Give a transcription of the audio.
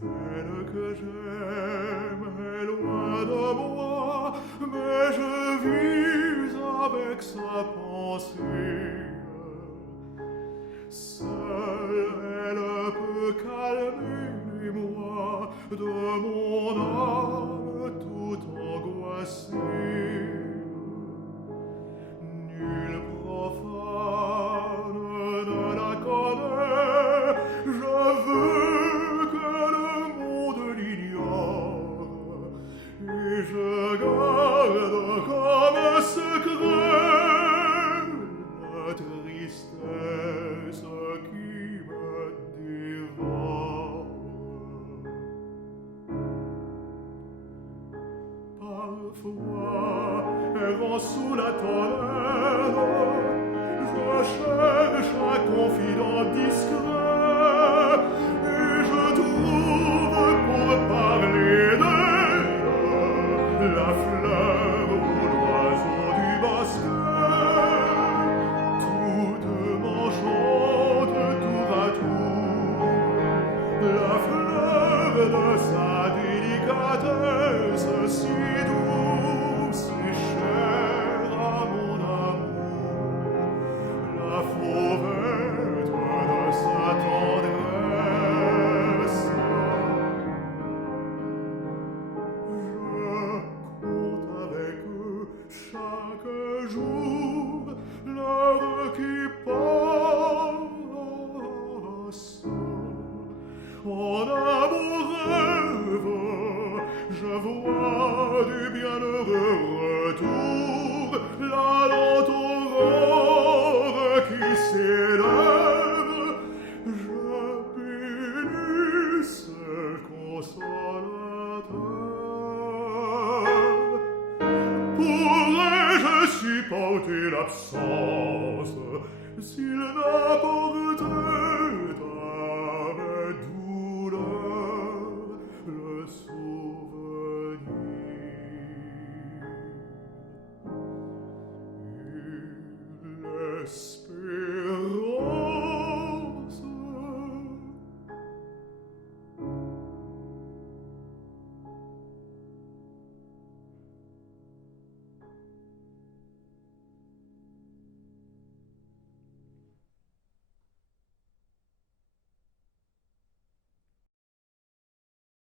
Celle que j'aime est loin de moi, mais je vis avec sa pensée. Seule elle peut calmer l'émoi de mon âme tout angoissée. Nul profane ne la connaît, je veux que le monde l'ignore, et je garde comme secret la tristesse qui me dévore. Parfois, errant sous la tonnerre, je cherche un confident discret, et je trouve pour parler d'elle la fleur ou l'oiseau du bosquet. Toutes m'enchantent tour à tour, la fleur de sa délicatesse si douce et chère à mon amour, la fauvette de sa tendresse. Je compte avec eux chaque jour l'heure qui passe. En un beau rêve, je vois du bienheureux retour la lente aurore qui s'élève. Je bénis ce consolateur. Pourrais-je supporter l'absence s'il n'apporte